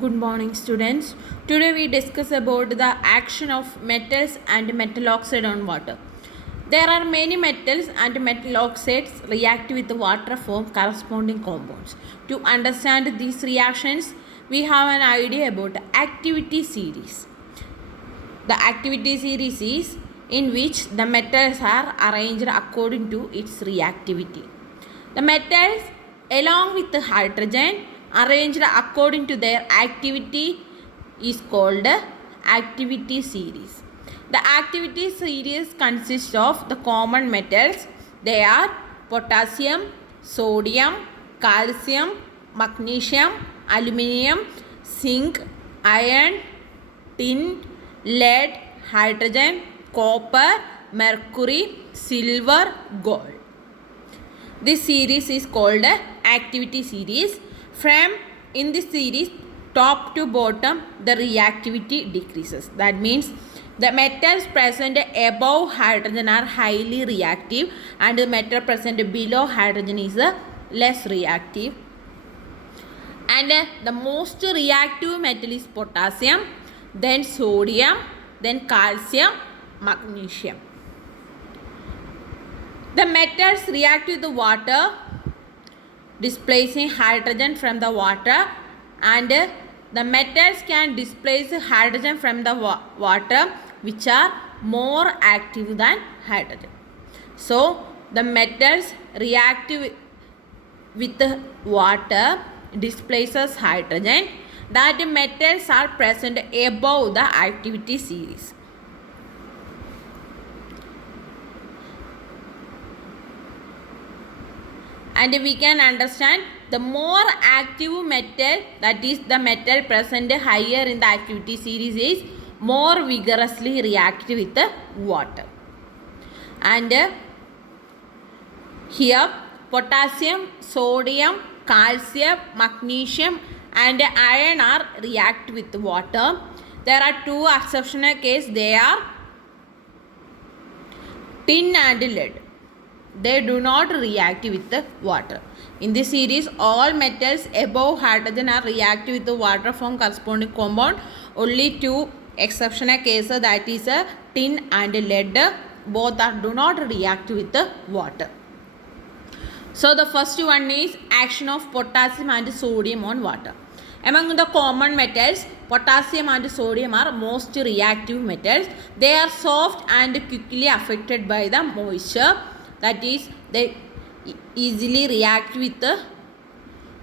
Good morning, students. Today we discuss about the action of metals and metal oxide on water. There are many metals and metal oxides react with water form corresponding compounds. To understand these reactions, we have an idea about activity series. The activity series is in which the metals are arranged according to its reactivity. The metals along with the hydrogen arranged according to their activity is called activity series. The activity series consists of the common metals. They are potassium, sodium, calcium, magnesium, aluminium, zinc, iron, tin, lead, hydrogen, copper, mercury, silver, gold. This series is called activity series. From in this series, top to bottom, the reactivity decreases. That means the metals present above hydrogen are highly reactive and the metal present below hydrogen is less reactive. And the most reactive metal is potassium, then sodium, then calcium, magnesium. The metals react with the water, displacing hydrogen from the water, and the metals can displace hydrogen from the water, which are more active than hydrogen. So the metals react with the water, displaces hydrogen. That metals are present above the activity series. And we can understand the more active metal, that is the metal present higher in the activity series, is more vigorously react with the water. And here potassium, sodium, calcium, magnesium and iron are react with water. There are two exceptional cases. They are tin and lead. They do not react with the water. In this series, all metals above hydrogen are reactive with the water form corresponding compound. Only two exceptional cases, that is tin and lead, both do not react with the water. So the first one is action of potassium and sodium on water. Among the common metals, potassium and sodium are most reactive metals. They are soft and quickly affected by the moisture. That is, they easily react with the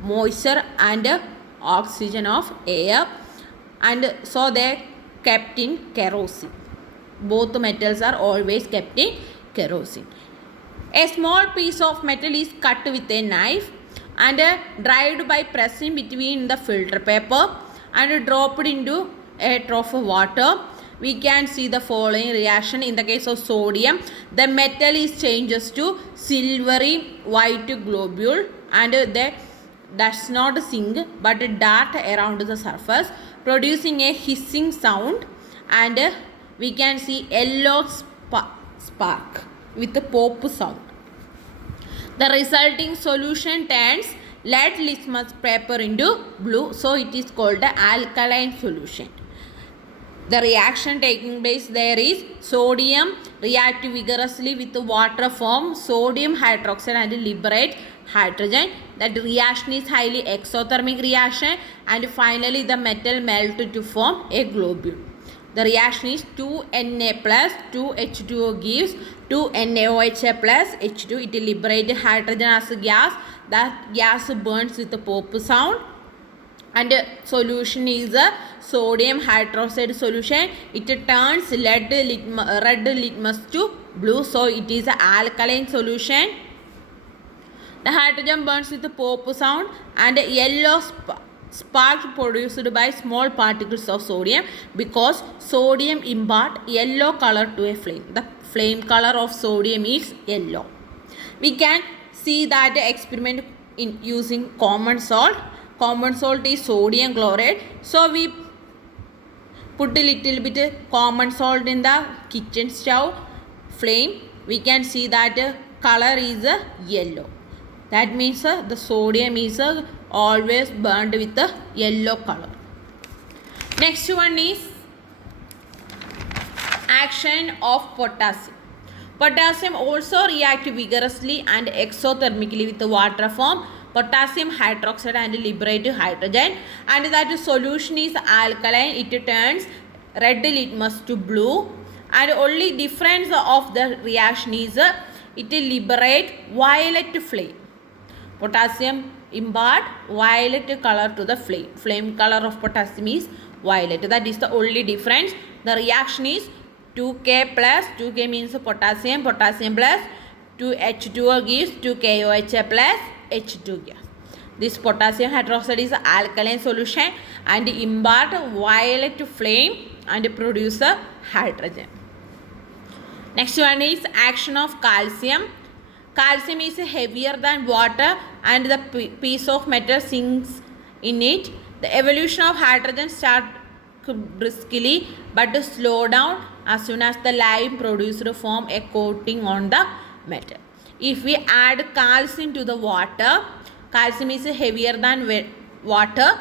moisture and oxygen of air, and so they kept in kerosene. Both metals are always kept in kerosene. A small piece of metal is cut with a knife and dried by pressing between the filter paper and dropped into a trough of water. We can see the following reaction. In the case of sodium, the metal is changes to silvery white globule and they does not sink but dart around the surface, producing a hissing sound, and we can see yellow spark with a pop sound. The resulting solution turns lead litmus paper into blue, so it is called the alkaline solution. The reaction taking place there is sodium react vigorously with the water form sodium hydroxide and liberate hydrogen. That reaction is highly exothermic reaction, and finally the metal melt to form a globule. The reaction is 2Na plus 2H2O gives 2NaOH plus H2. It liberates hydrogen as a gas. That gas burns with a pop sound. And solution is a sodium hydroxide solution. It turns red litmus to blue, so it is an alkaline solution. The hydrogen burns with a pop sound, and a yellow spark produced by small particles of sodium, because sodium impart yellow color to a flame. The flame color of sodium is yellow. We can see that experiment in using common salt. Common salt is sodium chloride. So we put a little bit common salt in the kitchen stove flame. We can see that color is yellow. That means the sodium is always burned with a yellow color. Next one is action of potassium. Potassium also reacts vigorously and exothermically with the water form potassium hydroxide and liberate hydrogen, and that solution is alkaline. It turns red litmus to blue, and only difference of the reaction is it liberate violet flame. Potassium impart violet color to the flame. Flame color of potassium is violet. That is the only difference. The reaction is 2K plus, 2K means potassium, potassium plus 2H2O gives 2KOH plus H2 gas. This potassium hydroxide is alkaline solution and impart violet flame and produce a hydrogen. Next one is action of calcium. Calcium is heavier than water and the piece of metal sinks in it. The evolution of hydrogen starts briskly but slow down as soon as the lime produced form a coating on the metal. If we add calcium to the water, calcium is heavier than water,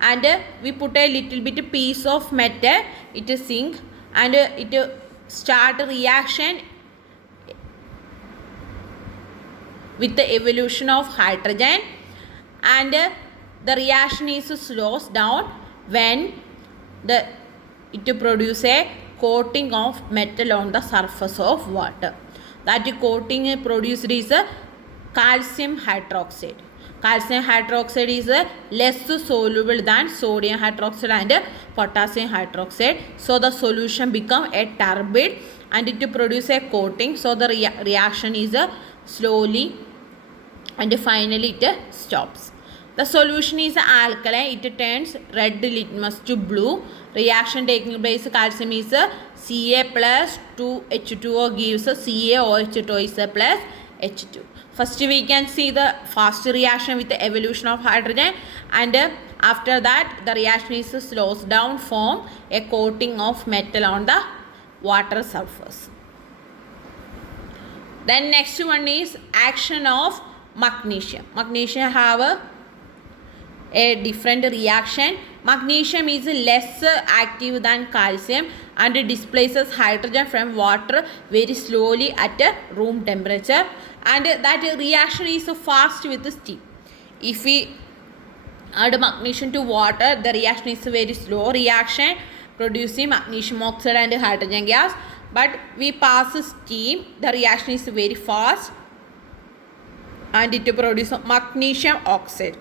and we put a little bit piece of metal, it sink and it start reaction with the evolution of hydrogen, and the reaction is slows down when it produces a coating of metal on the surface of water. That coating produced is calcium hydroxide. Calcium hydroxide is less soluble than sodium hydroxide and potassium hydroxide. So the solution become a turbid and it produces a coating. So the reaction is slowly and finally it stops. The solution is alkaline. It turns red litmus to blue. Reaction taking place, calcium is Ca plus 2H2O gives CaOH2 is plus H2. First we can see the fast reaction with the evolution of hydrogen, and after that the reaction is slows down, form a coating of metal on the water surface. Then next one is action of magnesium. Magnesium have a different reaction. Magnesium is less active than calcium and displaces hydrogen from water very slowly at room temperature, and that reaction is fast with steam. If we add magnesium to water, the reaction is a very slow reaction producing magnesium oxide and hydrogen gas, but we pass steam, the reaction is very fast and it produces magnesium oxide,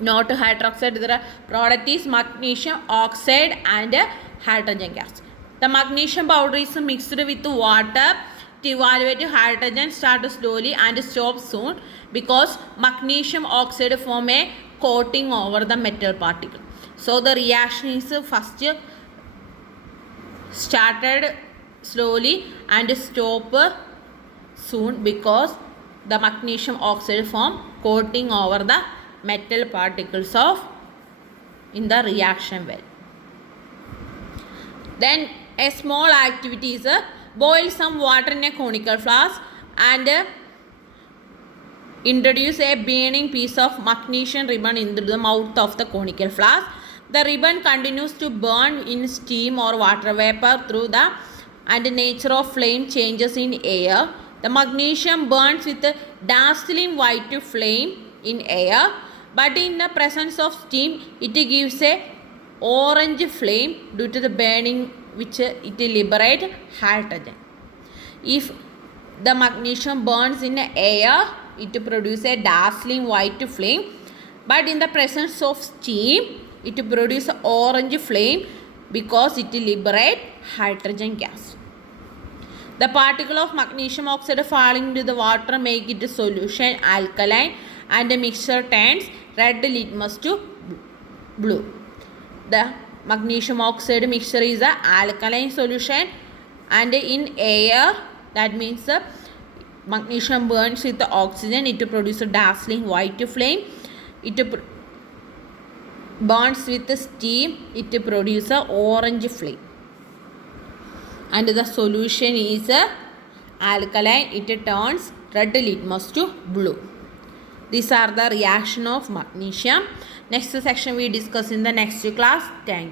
not hydroxide. The product is magnesium oxide and hydrogen gas. The magnesium powder is mixed with water to evaluate hydrogen start slowly and stop soon because magnesium oxide form a coating over the metal particle. So the reaction is first started slowly and stop soon because the magnesium oxide form coating over the metal particles of in the reaction well. Then a small activity is boil some water in a conical flask and introduce a burning piece of magnesium ribbon into the mouth of the conical flask. The ribbon continues to burn in steam or water vapor through the and nature of flame changes in air. The magnesium burns with a dazzling white flame in air, but in the presence of steam it gives a orange flame due to the burning which it liberates hydrogen. If the magnesium burns in air, it produces a dazzling white flame, but in the presence of steam it produces orange flame because it liberates hydrogen gas. The particle of magnesium oxide falling into the water make it solution alkaline and the mixture turns red litmus to blue. The magnesium oxide mixture is an alkaline solution and in air, that means the magnesium burns with the oxygen, it produces a dazzling white flame. It burns with the steam, it produces an orange flame. And the solution is alkaline, it turns red litmus to blue. These are the reaction of magnesium. Next section we discuss in the next class. Thank you.